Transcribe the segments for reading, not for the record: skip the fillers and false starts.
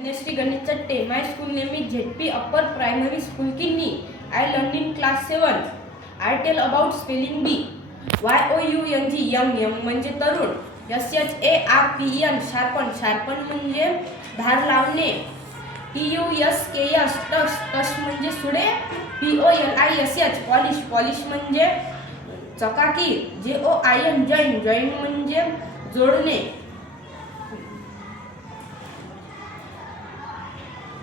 Nursery Ganit Chatte. My school name is ZP Upper Primary School Kinni. I learned in class 7. I tell about spelling bee. YOUNG यम यम म्हणजे तरुण. SHARPEN sharpen sharpen म्हणजे धार लावणे. TUSKS टस टस म्हणजे सुडे. POLISH पॉलिश पॉलिश म्हणजे चकाकी. JOIN जॉईन जॉईन म्हणजे जोडणे.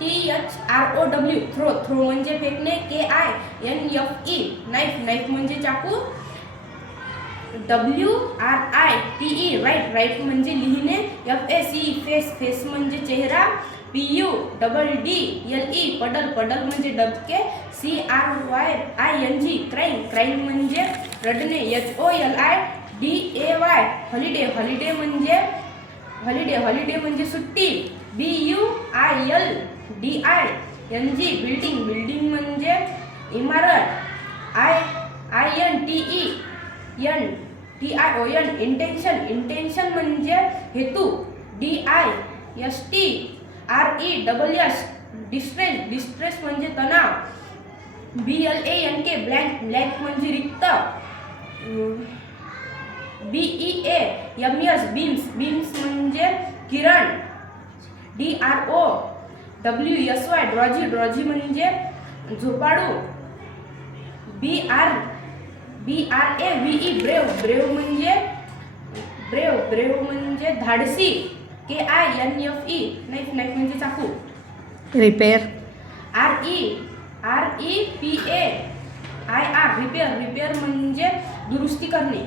THROW थ्रो थ्रो म्हणजे फेकणे. KINFE नाईफ नाईफ म्हणजे चाकू. WRITE राईट राईट म्हणजे लिहिणे. FACE फेस फेस म्हणजे चेहरा. PUDDLE पडल पडल म्हणजे डबके. CRYING क्राईम क्राईम म्हणजे रडणे. HOLIDAY हॉलिडे हॉलिडे म्हणजे सुट्टी. BUILDING बिल्डिंग बिल्डिंग म्हणजे इमारत. INTENTION इंटेन्शन इंटेन्शन म्हणजे हेतू. DISTRESS डिस्ट्रेस डिस्ट्रेस म्हणजे तणाव. BLANK ब्लँक ब्लँक म्हणजे रिक्त. BEAMS बीम्स बीम्स म्हणजे किरण. DROWSY ड्रॉजी ड्रॉजी म्हणजे झोपाडू. BRAVE ब्रेव ब्रेव म्हणजे धाडसी. KINFE नाईफ नाईफ म्हणजे चाकू. रिपेअर. REPAIR रिपेअर रिपेअर म्हणजे दुरुस्ती करणे.